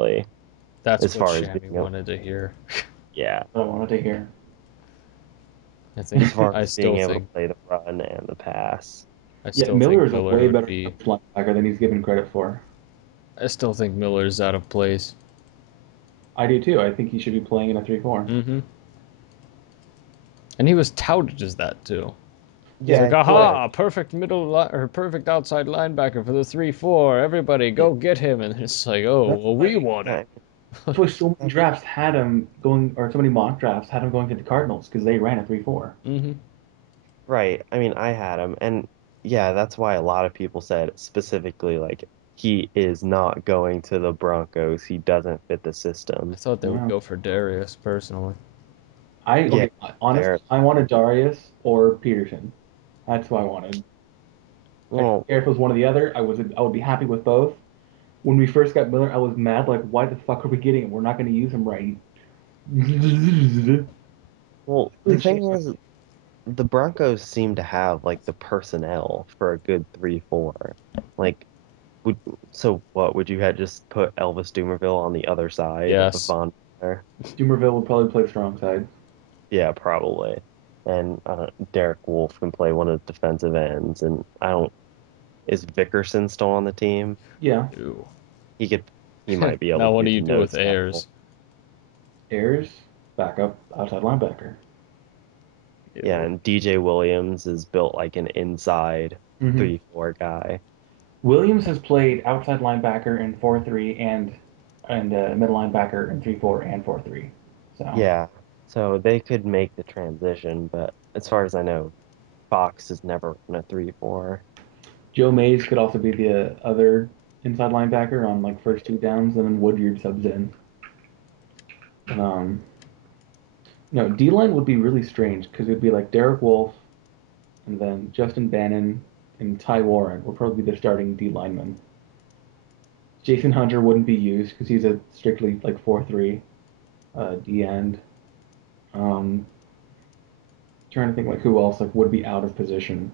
really, That's as what far as Shammy being able, wanted to hear. yeah, I wanted to hear. I as think far I as being still able to think play the run and the pass. I Yeah, still Miller think is a Miller way would better be linebacker than he's given credit for. I still think Miller's out of place. I do too. I think he should be playing in a 3-4. Hmm. And he was touted as that too. He's Yeah, like, I feel Oh, like aha, perfect or perfect outside linebacker for the 3-4. Everybody yeah. go get him. And it's like, oh, that's well, we Why? want him. yeah, That's why so many that, drafts had him going, or so many mock drafts had him going to the Cardinals because they ran a 3-4. Hmm. right. I mean, I had him, and yeah, that's why a lot of people said specifically like he is not going to the Broncos. He doesn't fit the I system. thought they would Yeah. go for Darius personally. Yeah, Okay, honestly, there. I wanted Darius or Peterson. That's who I wanted. I didn't Well, care if it was one or the other. I would be happy with both. When we first got Miller, I was mad. Like, why the fuck are we getting him? We're not going to use him right. the Really thing changed. is, the Broncos seem to have like the personnel for a good 3-4. Like, would so what would you have just put Elvis Dumervil on the other side of Yes. Von Miller? Dumerville would probably play strong side. Yeah, probably. And Derek Wolf can play one of the defensive ends. And I don't. Is Vickerson still on the team? Yeah. Ew. He could. He might be able Now to what do do you the do with nose tackle. Ayers? Ayers, backup, outside linebacker. Yeah, Ew. and DJ Williams is built like an inside Hmm 3-4 guy. Williams has played outside linebacker in 4-3 and middle linebacker in 3-4 and 4-3. So Yeah, so they could make the transition, but as far as I know, Fox has never run a 3-4. Joe Mays could also be the other inside linebacker on like first two downs, and then Woodyard subs in. Um, no, D line would be really strange because it'd be like Derek Wolf and then Justin Bannon and Ty Warren would probably be the starting D lineman. Jason Hunter wouldn't be used because he's a strictly like 4-3 D end. Um, trying to think like who else like would be out of position.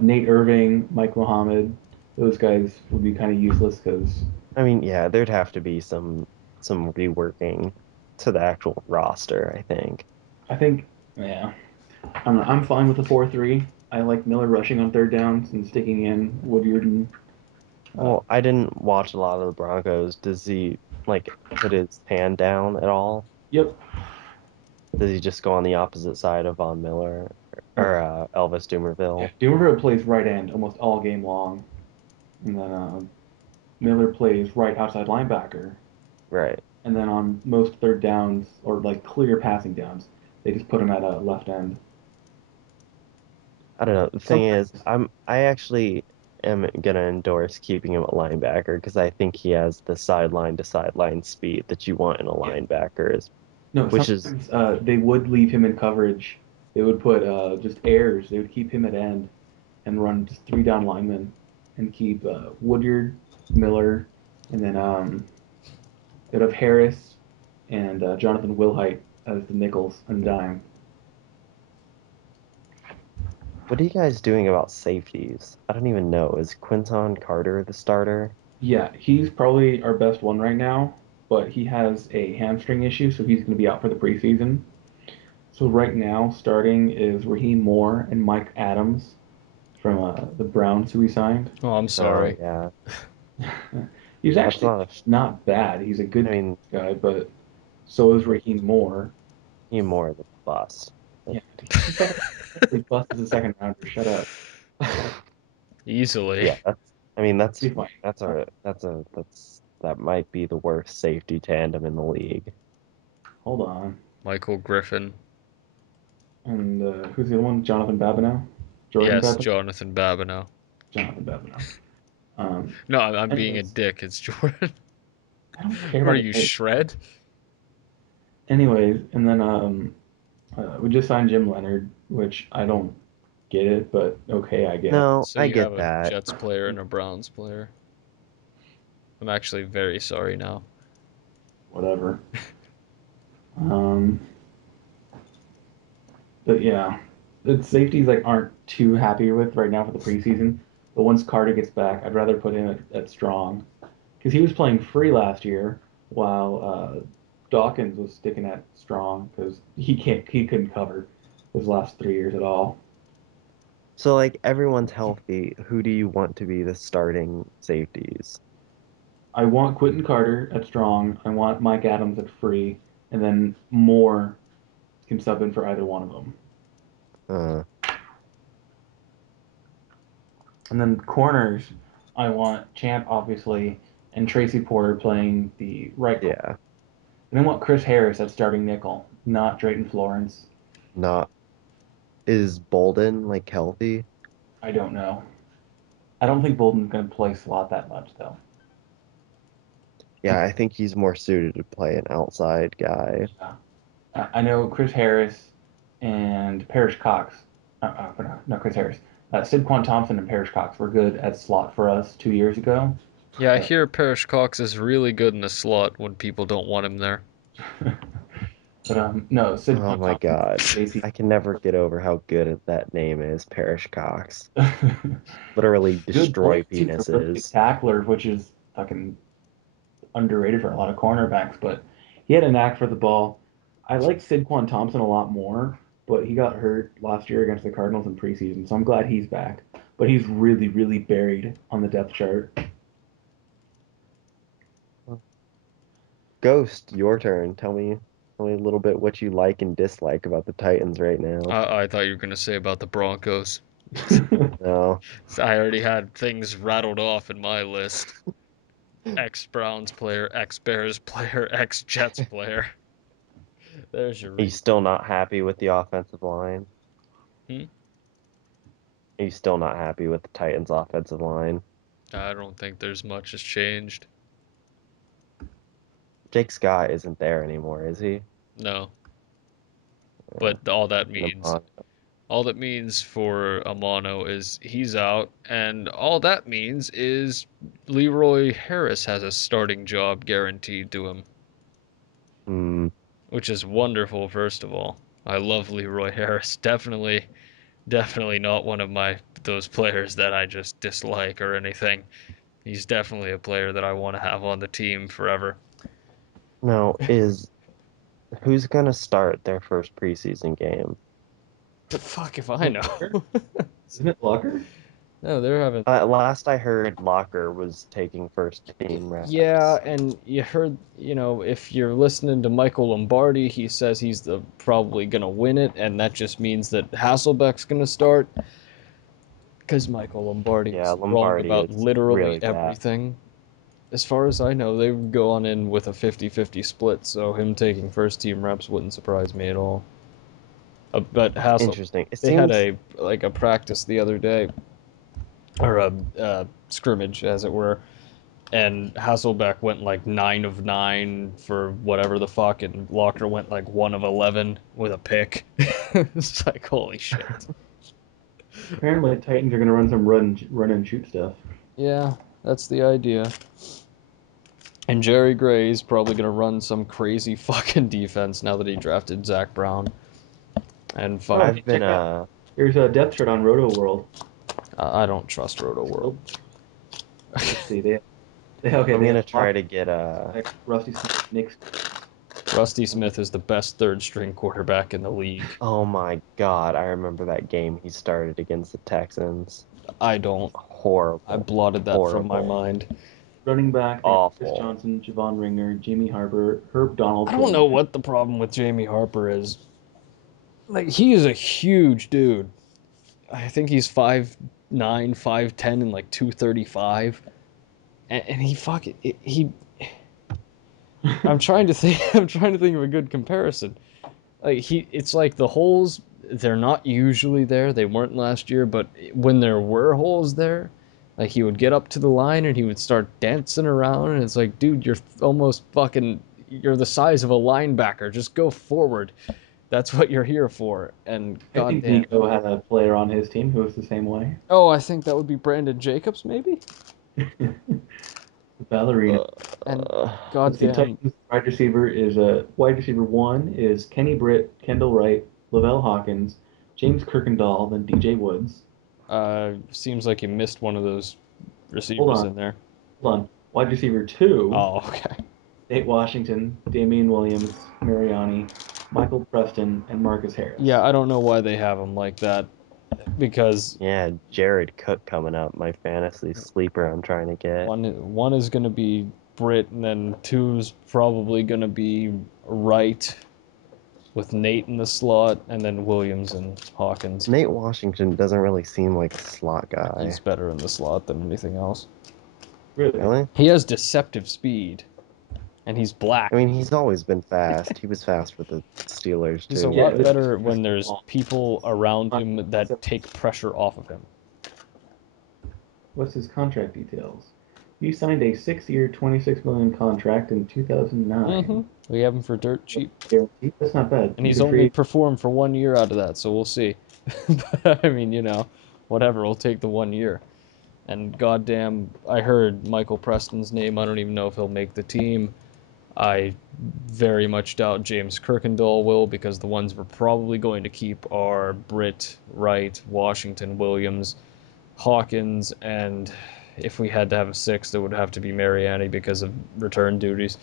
Nate Irving, Mike Muhammad, those guys would be kind of useless because I mean, yeah, there'd have to be some reworking to the actual roster, I think. I think yeah, I'm fine with the 4-3. I like Miller rushing on third downs and sticking in Woodyard and Well, I didn't watch a lot of the Broncos. Does he like put his hand down at all? yep. Does he just go on the opposite side of Von Miller or Elvis Yeah, Dumervil? Dumervil plays right end almost all game long, and then Miller plays right outside linebacker, Right. and then on most third downs or like clear passing downs, they just put him at a left end. I don't know. The thing is, Sometimes I actually am gonna endorse keeping him a linebacker because I think he has the sideline to sideline speed that you want in a yeah. linebacker, No, which is sometimes they would leave him in coverage. They would put just airs. They would keep him at end and run just three down linemen and keep Woodyard, Miller, and then they'd have Harris and Jonathan Wilhite as the nickels and dime. what are you guys doing about safeties? I don't even know. Is Quinton Carter the starter? Yeah, he's probably our best one right now, but he has a hamstring issue, so he's going to be out for the preseason. So right now, starting is Raheem Moore and Mike Adams from the Browns, who we signed. Oh, I'm Oh sorry. yeah, He's that's actually not a. not bad. He's a I good mean, guy, but so is Raheem Moore. he more of a bust. Yeah, he's a second. He busted a second rounder. Shut up. Easily. Yeah, that's. I mean, Be fine. that might be the worst safety tandem in the league. Hold on. Michael Griffin. And who's the other one? Jonathan Babineau? Jordan Yes, Babineau? Jonathan Babineau. Jonathan Babineau. Um, No, I'm being a anyways, dick. It's Jordan. I don't care Or about you the name. shred? Anyways, and then we just signed Jim Leonard, which I don't get it, but okay, I guess. No, So I you get have a that. Jets player and a Browns player. I'm actually very sorry now. Whatever. Um, but yeah, the safeties like aren't too happy with right now for the preseason. But once Carter gets back, I'd rather put him at strong because he was playing free last year, while Dawkins was sticking at strong because he couldn't cover his last 3 years at all. So like everyone's healthy. Who do you want to be the starting safeties? I want Quentin Carter at strong. I want Mike Adams at free, and then Moore can sub in for either one of them. Uh, And then corners, I want Champ obviously, and Tracy Porter playing the right corner. yeah, And I want Chris Harris at starting nickel, not Drayton Florence. not is Bolden like healthy? I don't know. I don't think Bolden's going to play slot that much though. Yeah, I think he's more suited to play an outside guy. Yeah. I know Chris Harris and Parrish Cox. No, Chris Harris. Sidquan Thompson and Parrish Cox were good at slot for us 2 years ago. Yeah, I But, hear Parrish Cox is really good in the slot when people don't want him there. no, Oh Sidquan my Thompson God. is JP. I can never get over how good that name is, Parrish Cox. Literally Good destroy player too, terrific penises. tackler, which is fucking underrated for a lot of cornerbacks. But he had a knack for the ball. I like Sidquan Thompson a lot more, but he got hurt last year against the Cardinals in preseason, so I'm glad he's back. But he's really, really buried on the depth chart. Ghost, your turn. Tell me a little bit what you like and dislike about the Titans right now. I thought you were gonna say about the Broncos. No. I already had things rattled off in my list. Ex Browns player, ex Bears player, ex Jets player. There's your Are you reason. still not happy with the offensive line? Hmm? Are you still not happy with the Titans offensive line? I don't think there's much has changed. Jake Scott isn't there anymore, is he? No, Yeah. but Lamont. all that means for Amano is he's out, and all that means is Leroy Harris has a starting job guaranteed to him, Hmm. which is wonderful. First of all, I love Leroy Harris. Definitely not one of my those players that I just dislike or anything. He's definitely a player that I want to have on the team forever. No, is who's gonna start their first preseason game? But fuck if I Isn't it know. Locker? Isn't it Locker? No, they're having. Last I heard, Locker was taking first team Yeah, reps. and you heard, if you're listening to Michael Lombardi, he says he's the probably gonna win it, and that just means that Hasselbeck's gonna start because Michael Lombardi Yeah, is wrong Lombardi about is literally really bad. everything. As far as I know, they've gone in with a 50-50 split, so him taking first team reps wouldn't surprise me at all. But Interesting. It they had seems, a practice the other day, or a scrimmage, as it were, and Hasselbeck went like 9 of 9 for whatever the fuck, and Locker went like 1 of 11 with a pick. It's like holy shit. Apparently, the Titans are going to run some run and shoot stuff. Yeah, that's the idea. And Jerry Gray's probably gonna run some crazy fucking defense now that he drafted Zach Brown. And fuck, Oh, I've hey, been, check out. There's a depth chart on Roto World. I don't trust Roto World. Let's see. Okay. I'm They have gonna try Locker, to get Rusty Smith, Nick. Rusty Smith is the best third string quarterback in the league. oh my God, I remember that game he started against the Texans. I don't. I Horrible. blotted that from my Horrible. mind. Running back, they have Chris Awful. Johnson, Javon Ringer, Jimmy Harper, Herb I Donald, don't Jordan know Hicks. what the problem with Jamie Harper is. Like he is a huge dude. I think he's 5'9", 5'10", and like 235. And he fucking he. I'm trying to think. I'm trying to think of a good comparison. Like it's like the holes. They're not usually there. They weren't last year, but when there were holes there, like he would get up to the line and he would start dancing around, and it's like, dude, you're almost fucking. You're the size of a linebacker. Just go forward. That's what you're here for. And I think goddamn. Nico had a player on his team who was the same way. Oh, I think that would be Brandon Jacobs, maybe. Ballerina. And Uh, Let's see. goddamn, Titans wide receiver one is Kenny Britt, Kendall Wright, Lavelle Hawkins, James Kirkendall, then DJ Woods. seems like you missed one of those Hold receivers on, in there. hold on. Wide receiver two Oh, okay. Nate Washington, Damian Williams, Mariani, Michael Preston, and Marcus Yeah, Harris. I don't know why they have him like that because Yeah, Jared Cook coming up, my fantasy sleeper I'm trying to get. one is going to be Britt, and then two is probably going to be Wright with Nate in the slot, and then Williams and Hawkins. Nate Washington doesn't really seem like a slot He's guy. better in the slot than anything else. Really? Really? He has deceptive speed, and he's I black. mean, he's always been fast. He was fast with the Steelers He's a too. Yeah, lot this is better super when there's small. people around On- him that take pressure off of him. What's his contract details? He signed a 6-year, 26 million contract in 2009. We have him for dirt cheap. Guaranteed. That's not bad. And He's he's a only free. performed for 1 year out of that, so we'll see. But I mean, whatever, we'll take the 1 year. And goddamn, I heard Michael Preston's name. I don't even know if he'll make the team. I very much doubt James Kirkendall will, because the ones we're probably going to keep are Britt, Wright, Washington, Williams, Hawkins, and if we had to have a sixth, it would have to be Mariani because of return duties.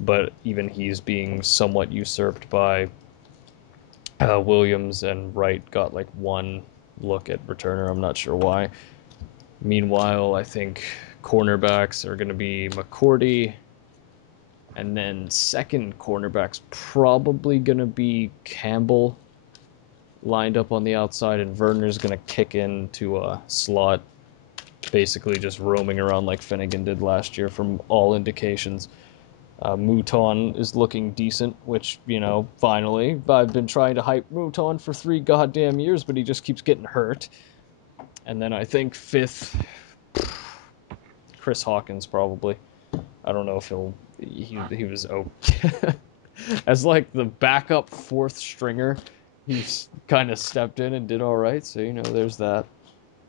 But even he's being somewhat usurped by Williams, and Wright got like one look at returner. I'm not sure why. Meanwhile, I think cornerbacks are going to be McCourty, and then second cornerback's probably going to be Campbell lined up on the outside, and Werner's going to kick into a slot, basically just roaming around like Finnegan did last year from all indications. Mouton is looking decent, which, finally. I've been trying to hype Mouton for 3 goddamn years, but he just keeps getting hurt. And then I think fifth, Chris Hawkins probably. I don't know if he was as like the backup fourth stringer. He's kind of stepped in and did all right. So there's that.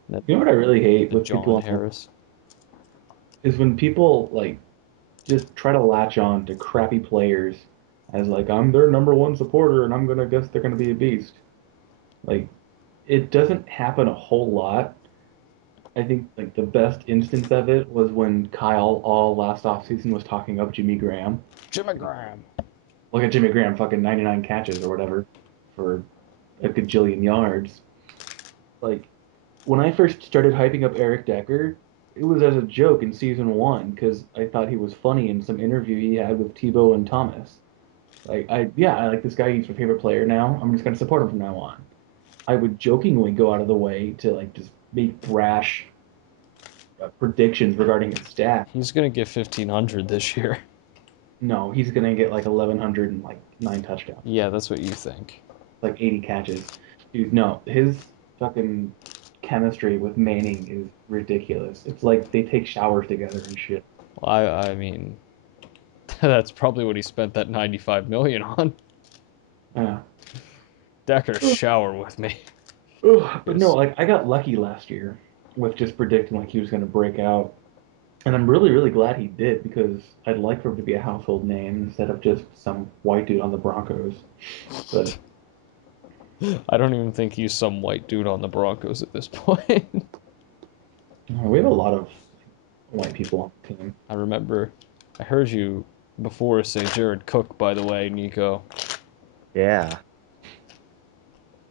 And You know what I really hate the with people John online Harris. is when people like just try to latch on to crappy players as like I'm their number one supporter and I'm gonna guess they're gonna be a beast. Like it doesn't happen a whole lot. I think like the best instance of it was when Kyle all last offseason was talking up Jimmy Graham. Jimmy Graham. Look at Jimmy Graham, fucking 99 catches or whatever for a gajillion yards. Like when I first started hyping up Eric Decker, it was as a joke in season 1 because I thought he was funny in some interview he had with Tebow and Thomas. Like I like this guy. He's my favorite player now. I'm just gonna support him from now on. I would jokingly go out of the way to like just make brash predictions regarding his stats. He's gonna get 1,500 this year. No, he's gonna get like 1,100 and like 9 touchdowns, Yeah, that's what you think. like 80 catches. Dude, no, his fucking chemistry with Manning is ridiculous. It's like they take showers together and shit. I mean, that's probably what he spent that 95 million on. Yeah. Decker, shower with me. Ugh, but no, Yes. like I got lucky last year with just predicting like he was gonna break out. And I'm really, really glad he did because I'd like for him to be a household name instead of just some white dude on the Broncos. But I don't even think he's some white dude on the Broncos at this point. we have a lot of white people on the team. I remember, I heard you before say Jared Cook, by the way, Nico. Yeah,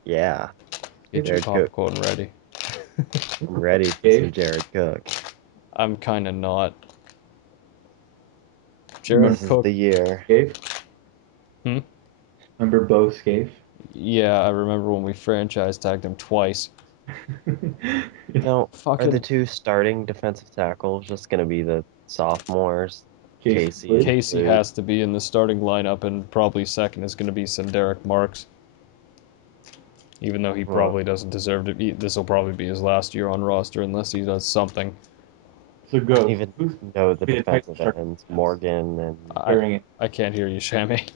yeah. Hey, Get your Jared Cook. popcorn ready. I'm ready for some Gabe, Jared Cook. I'm kind of not. remember Jared This is Cook. the year. Scaife? Hmm? Remember Bo Scaife? Yeah, I remember when we franchise tagged him twice. Now, are the Fucking two starting defensive tackles just going to be the sophomores, Casey Casey and Luke. Casey Luke? has to be in the starting lineup, and probably second is going to be Derek Marks, even though he Huh. probably doesn't deserve to be. This will probably be his last year on roster unless he does something. So I don't Ghost, even who's know the be the Titans defensive starting ends, defense? Morgan and I Carrying it. I can't hear you, Shammy.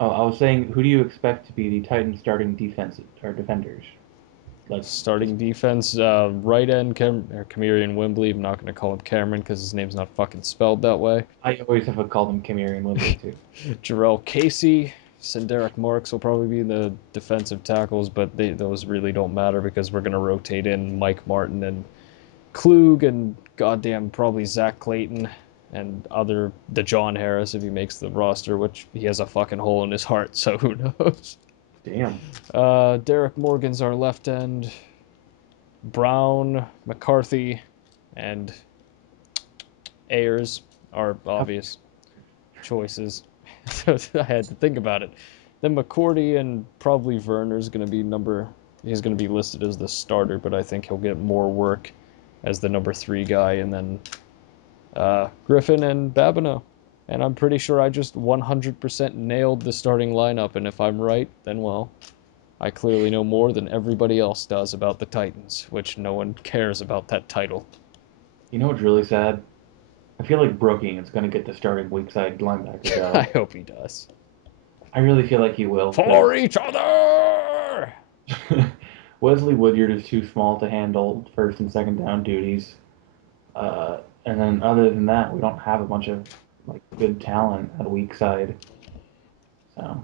Oh, I was saying, who do you expect to be the Titans starting defensive or defenders? Like, just Starting defense, right end, Camarian Wembley. I'm not going to call him Cameron because his name's not fucking spelled that way. I always have called him Kamarian Wimbley too. Jarrell Casey, Derek Marks will probably be the defensive tackles, but those really don't matter because we're going to rotate in Mike Martin and Klug and goddamn probably Zach Clayton and the John Harris if he makes the roster, which he has a fucking hole in his heart, so who knows? Damn. Derek Morgan's our left end. Brown, McCarthy, and Ayers are obvious choices. So I had to think about it. Then McCourty and probably Werner's going to be number. He's going to be listed as the starter, but I think he'll get more work as the number 3 guy, and then Griffin and Babineau. And I'm pretty sure I just 100% nailed the starting lineup, and if I'm right, then well, I clearly know more than everybody else does about the Titans, which no one cares about that title. You know what's really sad? I feel like Brooking is going to get the starting weak side linebacker I job. hope he does. I really feel like he will For because each other! Wesley Woodyard is too small to handle first and second down duties. And then other than that, we don't have a bunch of like good talent at weak side. So,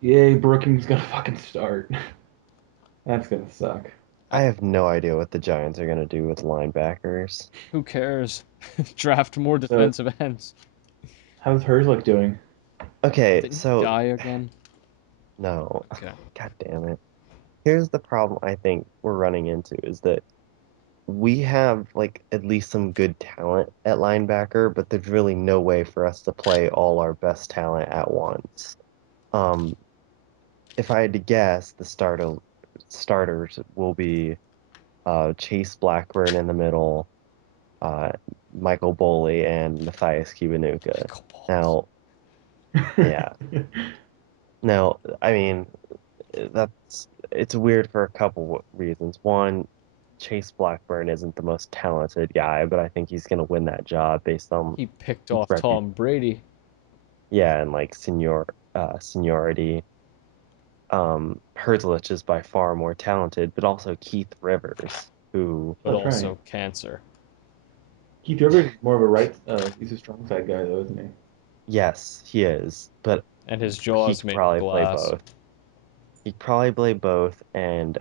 yay, Brookings gonna fucking start. That's gonna suck. I have no idea what the Giants are gonna do with linebackers. Who cares? Draft more So, defensive ends. how's Herzlich doing? Okay, Did he so die again? no, Okay. God damn it. Here's the problem I think we're running into is that we have like at least some good talent at linebacker, but there's really no way for us to play all our best talent at once. Um, if I had to guess, the starters will be Chase Blackburn in the middle, uh, Michael Boley, and Matthias Kiwanuka. Michael Boley. Now, yeah. Now, I mean, that's it's weird for a couple reasons. One, Chase Blackburn isn't the most talented guy, but I think he's going to win that job based on He picked off repu Tom Brady. yeah, and like seniority. Herzlich is by far more talented, but also Keith Rivers, who But That's right. also cancer. Keith Rivers is more of a right. He's a strong side guy though, isn't he? yes, he is, but And his he jaw's could made of probably play glass. both. He could probably play both, and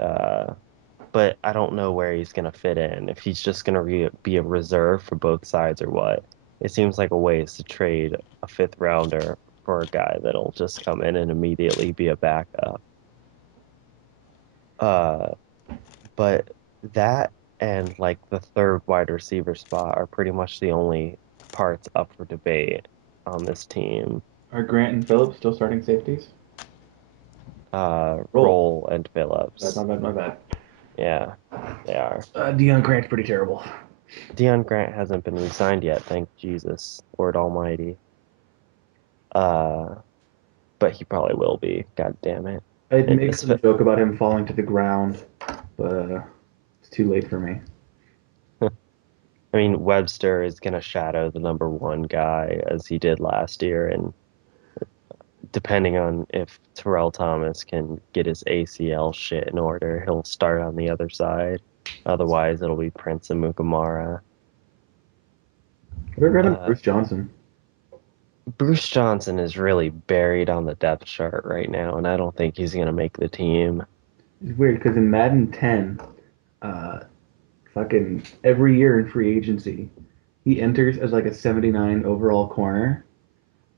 but I don't know where he's going to fit in. If he's just going to be a reserve for both sides or what. It seems like a waste to trade a fifth rounder for a guy that'll just come in and immediately be a backup. Uh, but that and like the third wide receiver spot are pretty much the only parts up for debate on this team. Are Grant and Phillips still starting safeties? Roll. Roll and My Phillips. bad, my bad, my bad. Yeah, they are. Deion Grant's pretty terrible. Deion Grant hasn't been re-signed yet, thank Jesus, Lord Almighty. Uh, but he probably will be. God damn it. I'd It make it's, some joke about him falling to the ground, but it's too late for me. I mean, Webster is gonna shadow the number one guy as he did last year, and depending on if Terrell Thomas can get his ACL shit in order, he'll start on the other side. Otherwise, it'll be Prince and Mukamara. Whatever happened to Uh, Bruce Johnson? Bruce Johnson is really buried on the depth chart right now, and I don't think he's gonna make the team. It's weird because in Madden 10, uh, fucking every year in free agency, he enters as like a 79 overall corner,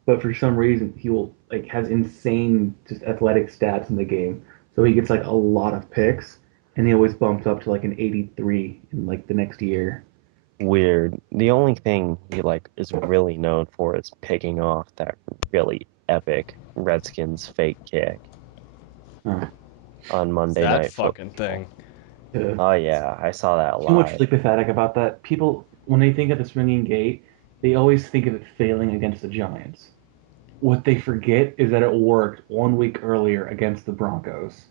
but for some reason he will like has insane just athletic stats in the game. So he gets like a lot of picks, and he always bumps up to like an 83 in like the next year. Weird. The only thing he like is really known for is picking off that really epic Redskins fake kick Huh. on Monday That Night fucking Football. thing. Uh, Oh yeah, I saw that too much live. sleep pathetic about that. People, when they think of the swinging gate, they always think of it failing against the Giants. What they forget is that it worked 1 week earlier against the Broncos.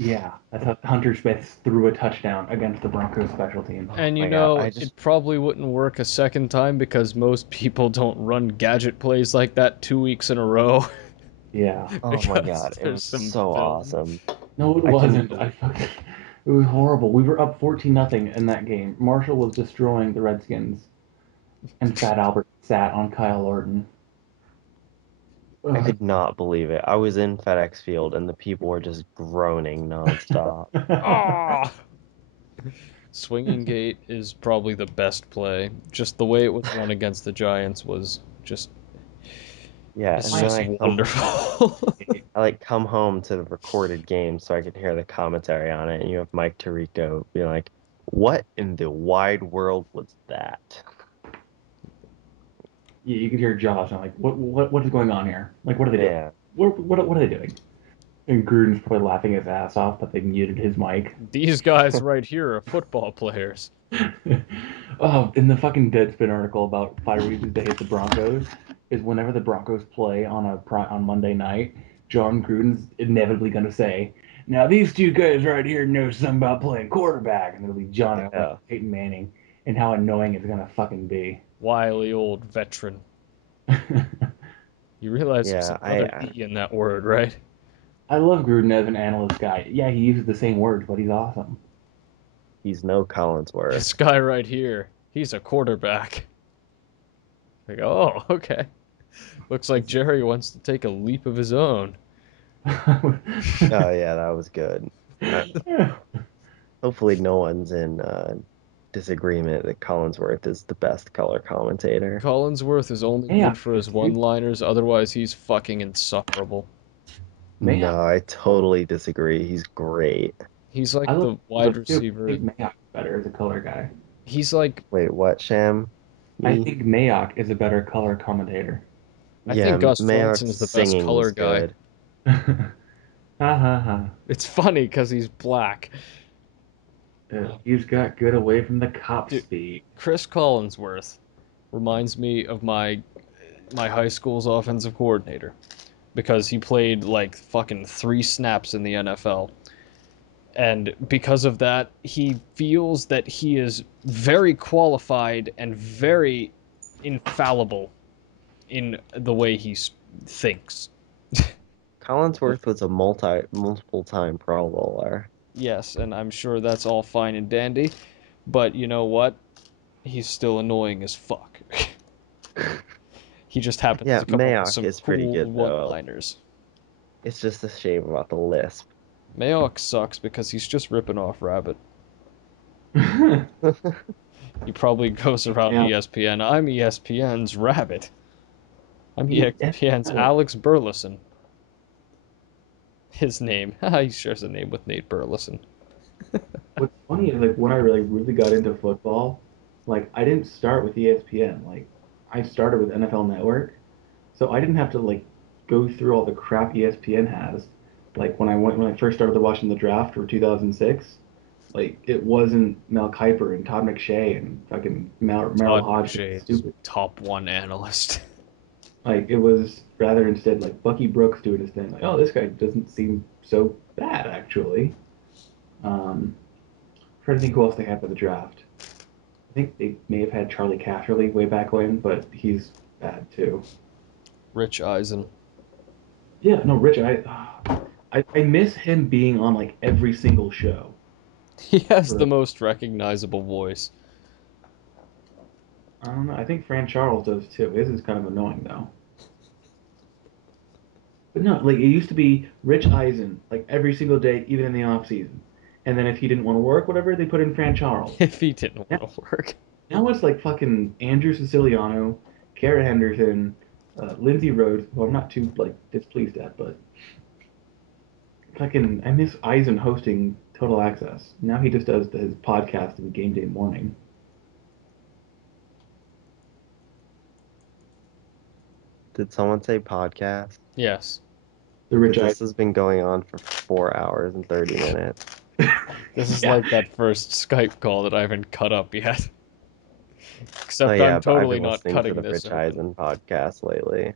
Yeah, that's how Hunter Smith threw a touchdown against the Broncos special teams. Oh And my God, it probably wouldn't work a second time because most people don't run gadget plays like that 2 weeks in a row Yeah. oh my because God, it there's was some so film. awesome. No, it I couldn't wasn't. I believe fucking. It was horrible. We were up 14 nothing in that game. Marshall was destroying the Redskins, and Fat Albert sat on Kyle Orton. I Ugh. could not believe it. I was in FedEx Field and the people were just groaning nonstop. Ah! Swinging gate is probably the best play. Just the way it was run against the Giants was just Yeah, it's and then just wonderful. I like come home to the recorded game so I could hear the commentary on it, and you have Mike Tirico being like, "What in the wide world was that?" Yeah, you could hear Josh. I'm like, what is going on here? Like, what are they doing? Yeah, What are they doing? And Gruden's probably laughing his ass off, but they muted his mic. These guys right here are football players. Oh, in the fucking Deadspin article about 5 reasons to hate the Broncos is whenever the Broncos play on Monday night, John Gruden's inevitably going to say, "Now these two guys right here know something about playing quarterback," and it'll be John Elway, yeah, Peyton Manning, and how annoying it's going to fucking be. Wily old veteran. You realize there's yeah. another E in that word, right? I love Gruden as an analyst guy. Yeah, he uses the same words, but he's awesome. He's no Collinsworth. This guy right here, he's a quarterback. Like, oh, okay. Looks like Jerry wants to take a leap of his own. Oh yeah, that was good. Uh, hopefully, no one's in disagreement that Collinsworth is the best color commentator. Collinsworth is only good Mayock for is, his dude. one-liners, otherwise he's fucking insufferable. Mayock. No, I totally disagree. He's great. He's I like love the colors wide too. I receiver. think Mayock is better as a color guy. He's like Wait, what, Sham? I Me? think Mayock is a better color commentator. I Yeah, think Gus Johnson Mayock's is the best singing was color guy. good. Ha ha ha. It's funny because he's black. He's got good away from the cop Dude, speed. Chris Collinsworth reminds me of my high school's offensive coordinator because he played like fucking 3 snaps in the NFL. And because of that, he feels that he is very qualified and very infallible in the way he thinks. Collinsworth was a multiple time Pro Bowler. Yes, and I'm sure that's all fine and dandy, but you know what? He's still annoying as fuck. He just happens Yeah, to come up with Mayock some is pretty cool good though. one-liners. It's just a shame about the lisp. Mayock sucks because he's just ripping off Rabbit. He probably goes around Yeah. ESPN. I'm ESPN's Rabbit. I'm Yeah. ESPN's Alex Burleson. His name. He shares a name with Nate Burleson. What's funny is like when I really got into football, like I didn't start with ESPN. Like I started with NFL Network. So I didn't have to like go through all the crap ESPN has. Like when I first started watching the draft for 2006, like it wasn't Mel Kiper and Todd McShay and fucking Merrill Todd Hodgson. McShay is Stupid. top one analyst. Like it was rather instead like Bucky Brooks doing his thing. Like, oh, this guy doesn't seem so bad actually. Um, trying to think who else they had for the draft. I think they may have had Charlie Casserly way back when, but he's bad too. Rich Eisen. Yeah, no, Rich, I miss him being on like every single show. He has the For most recognizable voice. I don't know. I think Fran Charles does too. His is kind of annoying though. But no, like it used to be Rich Eisen like every single day, even in the off season. And then if he didn't want to work, whatever, they put in Fran Charles. If he didn't Now, want to work. now it's like fucking Andrew Siciliano, Kara Henderson, Lindsey Rhodes, who I'm not too like displeased at, but fucking I miss Eisen hosting Total Access. Now he just does his podcast in game day morning. Did someone say podcast? Yes. The Rich Because this Eisen. has been going on for 4 hours and 30 minutes. This is Yeah. like that first Skype call that I haven't cut up yet. Oh Except I'm yeah, but I've totally been not listening to cutting the this Rich open. Eisen podcast lately.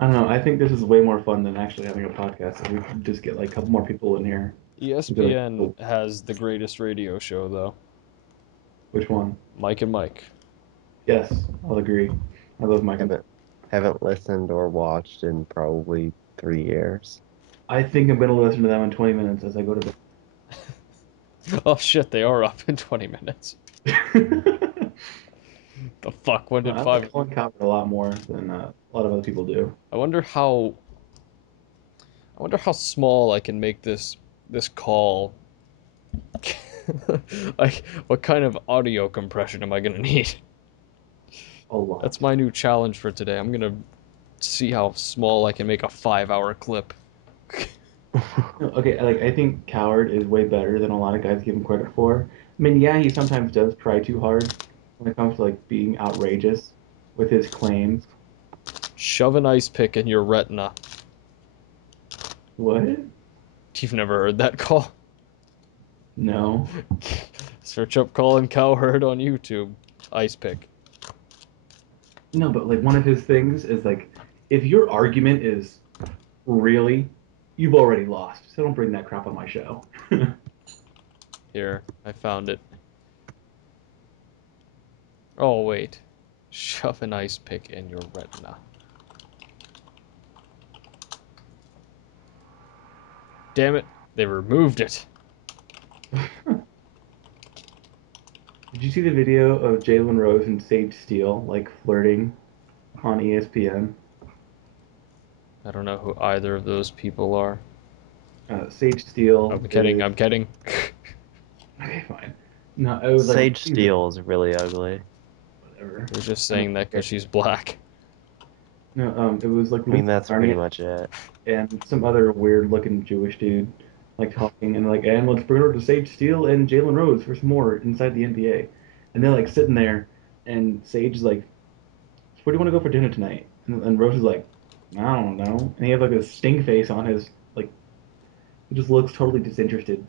I don't know. I think this is way more fun than actually having a podcast. If we could just get like a couple more people in here. We'd be like, ESPN oh, has the greatest radio show, though. which one? Mike and Mike. Yes, I'll agree. I love Mike and Haven't haven't listened or watched in probably 3 years. I think I'm gonna listen to them in 20 minutes as I go to Oh shit, they are up in 20 minutes. bed. The fuck? When did I like five? Colin Cowherd a lot more than a lot of other people do. I wonder how. I wonder how small I can make this call. Like, what kind of audio compression am I gonna need? A That's lot. my new challenge for today. I'm gonna see how small I can make a 5 hour clip. No, okay, like I think Coward is way better than a lot of guys give him credit for. I mean, yeah, he sometimes does try too hard when it comes to like being outrageous with his claims. Shove an ice pick in your retina. What? You've never heard that call? No. Search up Colin Cowherd on YouTube. Ice pick. No, but like one of his things is like if your argument is really, you've already lost. So don't bring that crap on my show. Here, I found it. Oh, wait. Shove an ice pick in your retina. Damn it, they removed it. Did you see the video of Jalen Rose and Sage Steele like flirting on ESPN? I don't know who either of those people are. Sage Steele I'm kidding, is I'm kidding. okay, fine. No, it was like Sage these are Steel is really ugly. whatever. I was just I don't saying that because care. she's black. No, it was like I mean, Lisa that's pretty Barnett much it. and some other weird looking Jewish dude like talking and like, and let's bring it over to Sage Steele and Jalen Rose for some more inside the NBA. And they're like sitting there, and Sage is like, "So where do you want to go for dinner tonight?" And Rose is like, "I don't know." And he has like a stink face on his like, he just looks totally disinterested.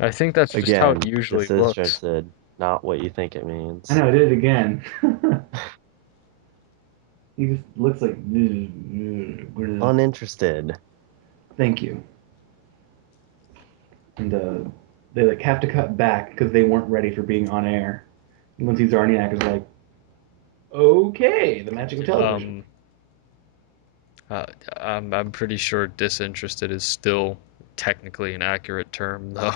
I think that's just how it Again, usually looks. disinterested, not what you think it I means. know I did it again. He just looks like. Uninterested. Thank you. And they like have to cut back because they weren't ready for being on air. And Lindsay Zarniak is like, okay, the magic of television. Um, uh, I'm pretty sure disinterested is still technically an accurate term, though.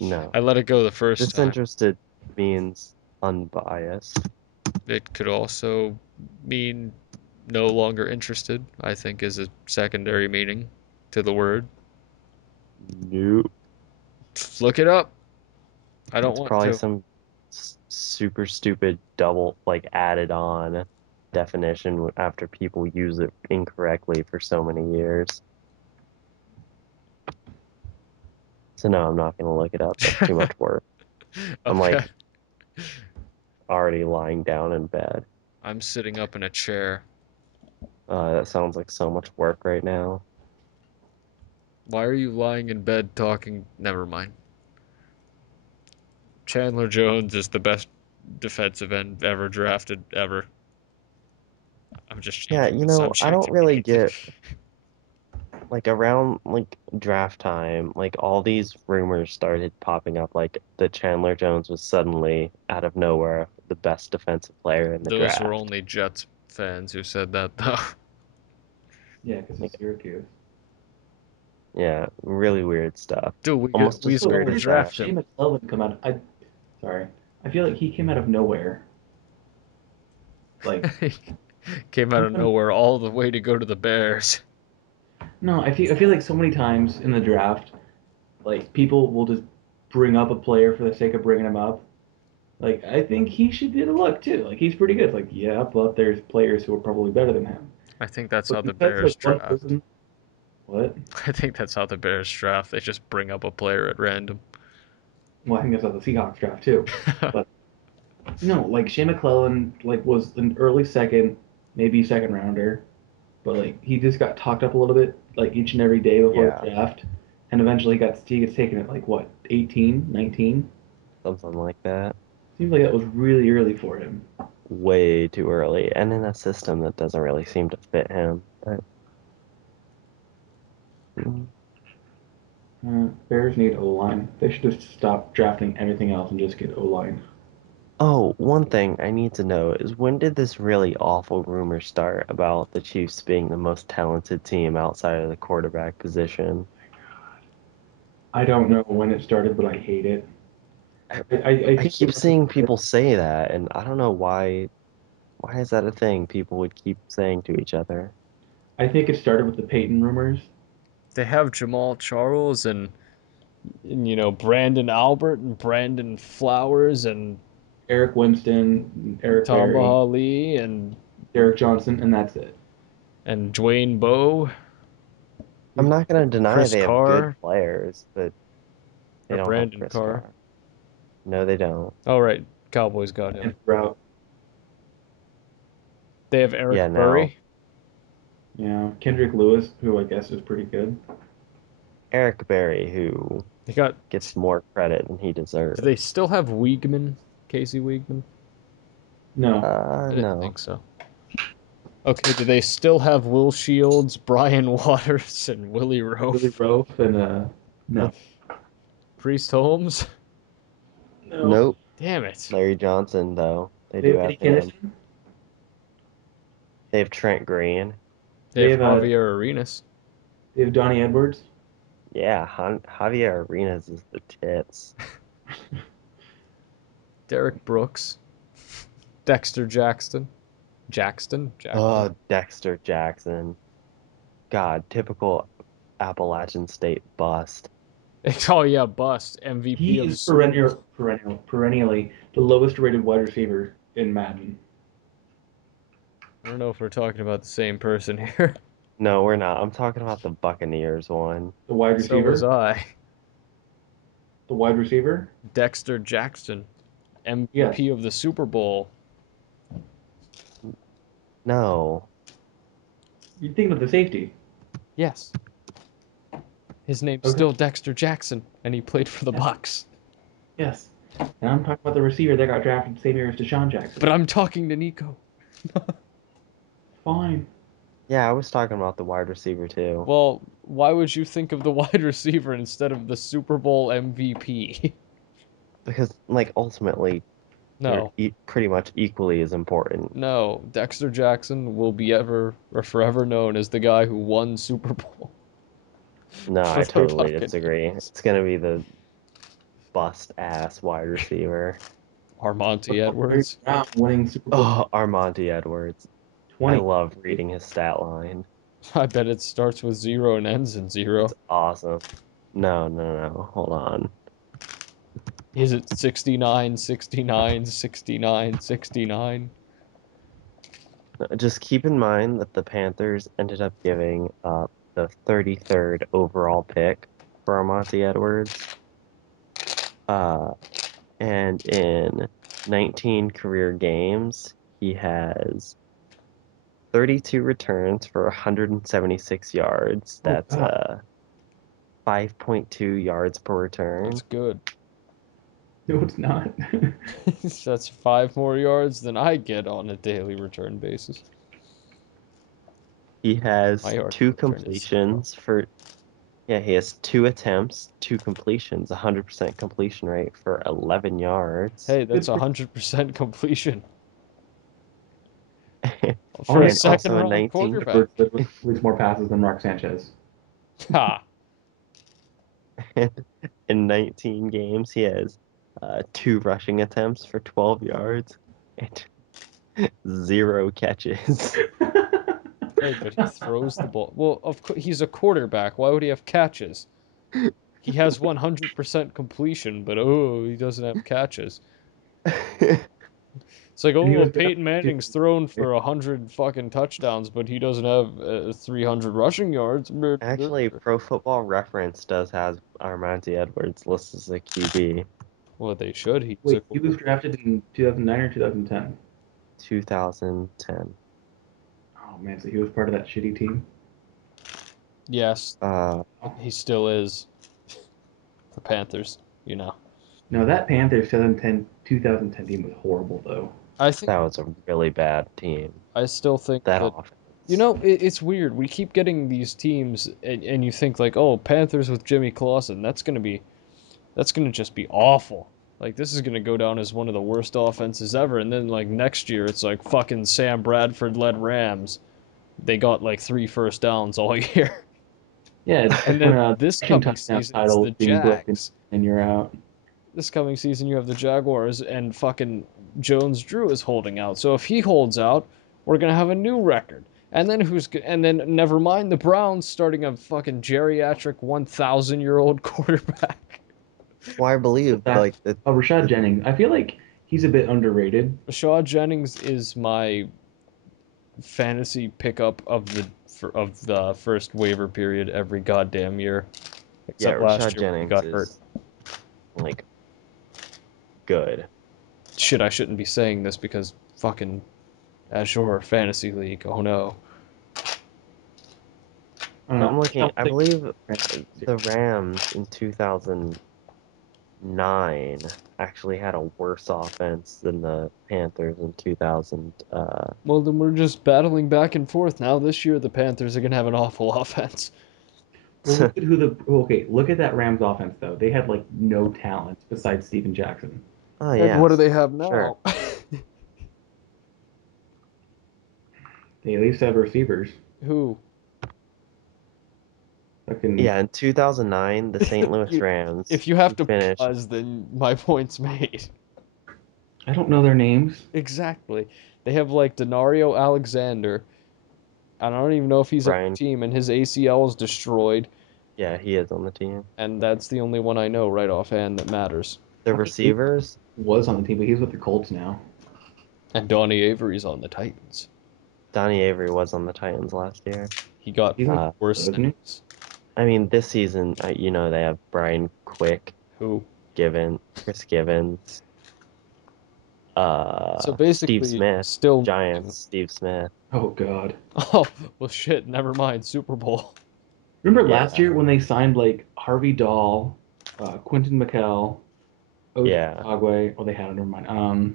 No. I let it go the first time. Disinterested means unbiased. It could also mean no longer interested, I think is a secondary meaning to the word. Nope. Look it up. I don't That's want probably to. some super stupid double, like added on definition after people use it incorrectly for so many years. So no, I'm not gonna look it up. That's too much work. I'm Okay. like already lying down in bed. I'm sitting up in a chair. That sounds like so much work right now. Why are you lying in bed talking? Never mind. Chandler Jones is the best defensive end ever drafted ever. I'm just Yeah, changing the I don't subject. really get like around like draft time, like all these rumors started popping up like that Chandler Jones was suddenly out of nowhere the best defensive player in the Those were draft. only Jets fans who said that, though. Yeah, because of Like, Syracuse. yeah, really weird stuff. Dude, Almost we as So still weird gotta why as did that. draft him. Shea McClellan come out? Sorry, I feel like he came out of nowhere. Like He came out of even nowhere all the way to go to the Bears. no, I feel like so many times in the draft, like people will just bring up a player for the sake of bringing him up. Like I think he should get a look too. Like he's pretty good. Like yeah, but there's players who are probably better than him. I think that's But how the because like Bears one draft. person, what? I think that's how the Bears draft. They just bring up a player at random. Well, I think that's how the Seahawks draft too. But no, like Shea McClellan like was an early second, maybe second rounder, but like he just got talked up a little bit like each and every day before the Yeah, draft, and eventually he gets taken at like what 18, 19. something like that. Seems like that was really early for him. Way too early, and in a system that doesn't really seem to fit him. But, mm. Bears need O line. They should just stop drafting everything else and just get O line. Oh, one thing I need to know is when did this really awful rumor start about the Chiefs being the most talented team outside of the quarterback position? I don't know when it started, but I hate it. I, I I think it keep must have seeing started. people say that, and I don't know why. Why is that a thing people would keep saying to each other? I think it started with the Peyton rumors. They have Jamal Charles and And, Brandon Albert and Brandon Flowers and Eric Winston, Eric Berry, Tamba Lee Derek Johnson, and that's it. and Dwayne Bowe I'm not going to deny Chris they have good Carr players, but they or don't have Brandon Chris Carr. Carr. No, they don't. Oh, right. Cowboys got him. And throughout, They have Eric Yeah, no. Burry. Kendrick Lewis, who I guess is pretty good. Eric Berry, who They got. gets more credit than he Do they deserves. still have Wiegman? Casey Wiegman? No, I didn't No. think so. Okay, do they still have Will Shields, Brian Waters, and Willie Willie Rofe? Rofe and no, Priest Holmes? no. Nope. Damn it. Larry Johnson, though. They They do have have Eddie him. Kennison. They have Trent Green. They They have have Javier Arenas. they have Donnie Edwards. Yeah, Javier Arenas is the tits. Derek Brooks. Dexter Jackson. Jackson? Jackson. Oh, Dexter Jackson. God, typical Appalachian State bust. Oh, yeah, bust. MVP He of is Super Bowl. perennially the lowest rated wide receiver in Madden. I don't know if we're talking about the same person here. No, we're not. I'm talking about the Buccaneers one. The wide So was receiver, I. the wide receiver. Dexter Jackson. Yes, MVP of the Super Bowl. No. you're thinking of the safety. Yes. His name's Okay. still Dexter Jackson, and he played for the Yes. Bucks. Yes. And I'm talking about the receiver that got drafted the same year as Deshaun But Jackson. I'm talking to Nico. Fine. Yeah, I was talking about the wide receiver too. Well, why would you think of the wide receiver instead of the Super Bowl MVP? Because, like, ultimately, they're No. pretty much equally as important. No. Dexter Jackson will be ever or forever known as the guy who won Super Bowl No, for I the totally disagree. Buccaneers. It's gonna be the bust ass wide receiver. Armonte Larry Edwards. Brown winning Super Bowl Oh, Armonte Edwards. I 20. love reading his stat line. I bet it starts with 0 and ends in It's 0. awesome. No, no, no. Hold on. Is it 69, 69, 69, 69? Just keep in mind that the Panthers ended up giving up the 33rd overall pick for Armonte Edwards. Uh, and in 19 career games, he has 32 returns for 176 yards. Oh That's God. 5.2 yards per That's return. good. No, it's not. That's 5 more yards than I get on a daily return basis. He My has yards per two return is 0. completions for, yeah, he has two attempts, two completions, 100% completion rate for 11 yards. Hey, that's Good for 100% completion for a honestly. And second also in round 19, quarterback. Edwards leads more passes than Mark Sanchez. Ha! in 19 games, he has two rushing attempts for 12 yards and zero catches. Hey, but he throws the ball. Well, of course, he's a quarterback. Why would he have catches? He has 100% completion, but oh, he doesn't have catches. It's like, And oh, he well, was drafted Peyton Manning's thrown for 100 fucking touchdowns, but he doesn't have 300 rushing yards. Actually, Pro Football Reference does have Armonte Edwards listed as a QB. Well, they should. He's a wait, he was quarterback. drafted in 2009 or 2010. 2010. Oh man, so he was part of that shitty team. Yes, Uh, he still is. The Panthers, you know. No, that Panthers 2010 team was horrible though. I think that was a really bad team. I still think That that offense. it's weird. We keep getting these teams, and you think like, oh, Panthers with Jimmy Clausen, that's gonna just be awful. Like this is gonna go down as one of the worst offenses ever. And then like next year, it's like fucking Sam Bradford led Rams. They got like 3 first downs all year. Yeah, And it's when then a this rushing coming touchdown season, it's title the is being broken Jags. and you're out. This coming season, you have the Jaguars, and fucking Jones Drew is holding out. So if he holds out, we're gonna have a new record. And then and then never mind the Browns starting a fucking geriatric 1,000-year-old quarterback. Well, I But believe that like the, Rashad the Jennings, I feel like he's a bit underrated. Shaw Jennings is my fantasy pickup of the first waiver period every goddamn year, yeah, except last Rashad year when he Jennings got hurt. is like good. Shit, I shouldn't be saying this because fucking Azure Fantasy League. Oh no. I don't But I'm know. I looking, don't I think believe the Rams in 2009 actually had a worse offense than the Panthers in 2000. Well, then we're just battling back and forth now. This year, the Panthers are gonna have an awful offense. Well, look at who the okay. Look at that Rams offense though. They had like no talent besides Steven Jackson. Oh And what do yes, they have sure. now? They at least have receivers. Who? Fucking Yeah, in 2009, the St. Louis You, Rams if you have to finished. pause, then my point's made. I don't know their names. Exactly. They have like Denario Alexander. I don't even know if he's on the Brian. team, and his ACL is destroyed, Yeah, he is on the team. and that's the only one I know right offhand that matters. The I think he receivers, was on the team, but he's with the Colts now. And Donnie Avery's on the Titans. Donnie Avery was on the Titans last year. He got He's on, Uh, worse isn't he? news. I mean, this season, they have Brian Quick, Who? Chris Givens, So Steve basically, Smith, still Giants, nothing. Steve Smith. Oh God. Oh, well, shit, never mind. Super Bowl. Remember last Yeah, year when they signed like Harvey Dahl, Quentin McKell, OJ yeah. Ogwe? Oh, they had it. Never mind.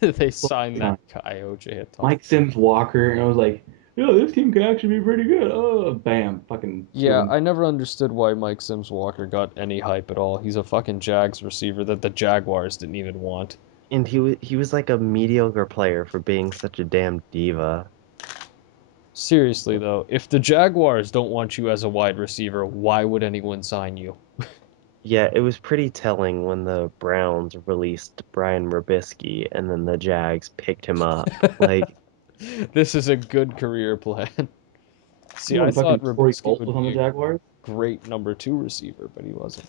They What was signed they that on? guy, OJ Mike Atogwe. Sims Walker, and I was like, "Yo, this team could actually be pretty good." Oh, bam! Fucking Yeah, boom. I never understood why Mike Sims Walker got any hype at all. He's a fucking Jags receiver that the Jaguars didn't even want. And he was like a mediocre player for being such a damn diva. Seriously, though, if the Jaguars don't want you as a wide receiver, why would anyone sign you? Yeah, it was pretty telling when the Browns released Brian Robisky and then the Jags picked him up. Like, This is a good career plan. See, Remember I when thought fucking Torrey Robisky Holt would was on the be a Jaguars? great number two receiver, but he wasn't.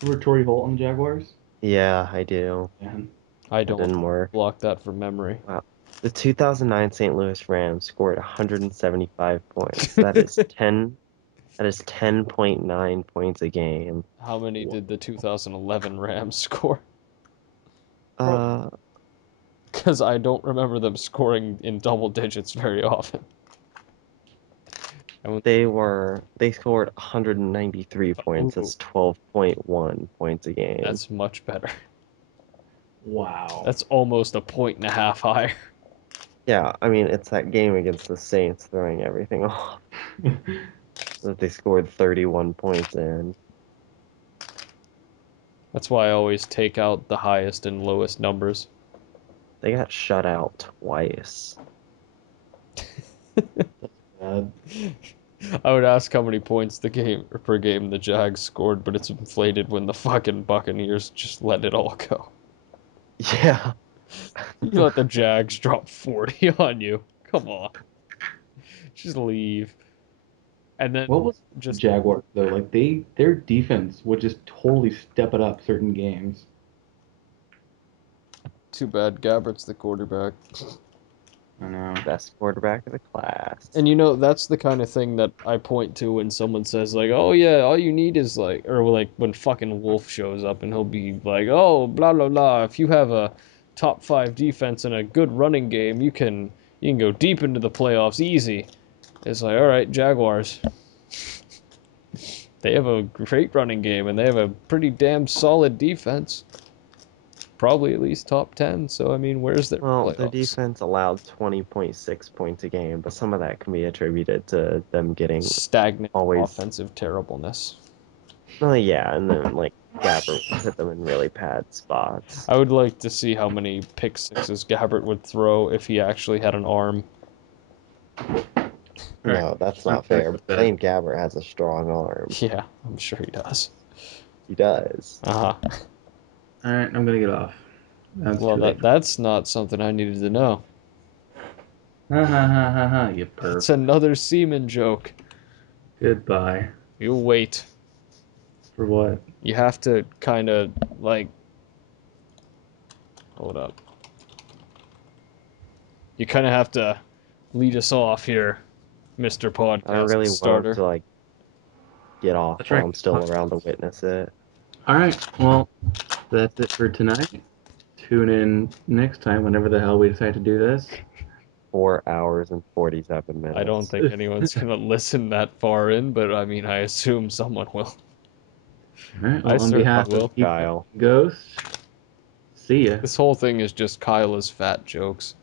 Remember Torrey Holt on the Jaguars? yeah, I do. Man, I That don't. didn't work. Block that from memory. Wow. The 2009 St. Louis Rams scored 175 points. That is 10.9 points a game. How many what? did the 2011 Rams score? Bro, Uh, Because I don't remember them scoring in double digits very often. And when they scored 193 points. ooh, That's 12.1 points a game. that's much better. wow. That's almost a point and a half higher. Yeah, I mean, it's that game against the Saints throwing everything off that they scored 31 points in. That's why I always take out the highest and lowest numbers. They got shut out twice. Uh, I would ask how many points the game or per game the Jags scored, but it's inflated when the fucking Buccaneers just let it all go. Yeah. You let the Jags drop 40 on you. Come on. Just leave. And then what was the just Jaguars though? Like their defense would just totally step it up certain games. too bad Gabbert's the quarterback. I know. Best quarterback of the class. And that's the kind of thing that I point to when someone says like, "Oh yeah, all you need is like," or like when fucking Wolf shows up and he'll be like, "Oh, blah blah blah. If you have a top five defense and a good running game, you can go deep into the playoffs easy." It's like, all right, Jaguars. They have a great running game and they have a pretty damn solid defense. Probably at least top 10. So I mean, where's their Well, their playoffs? defense allowed 20.6 points a game, but some of that can be attributed to them getting Stagnant always. offensive terribleness. Oh, yeah, and then like Gabbert put them in really bad spots. I would like to see how many pick sixes Gabbert would throw if he actually had an arm. All right. No, that's I'm not gonna fair. go to bed. Blaine Gabbert has a strong arm. Yeah, I'm sure he does. He does. Uh huh. All right, I'm gonna get off. That's Well, too late. that's not something I needed to know. Ha ha ha ha ha, you perv. That's another semen joke. Goodbye. You wait. For what? You have to kind of like hold up. You kind of have to lead us off here, Mr. I don't Podcast really want Starter. to like get off That's while right. I'm still around to witness it. All right. Well, that's it for tonight. Tune in next time, whenever the hell we decide to do this. 4 hours and 47 I don't minutes. think anyone's gonna listen that far in, but I mean, I assume someone will. All right. I Well, on certainly behalf of will. Thanks, Ethan Kyle. Ghost, see ya. This whole thing is just Kyla's fat jokes.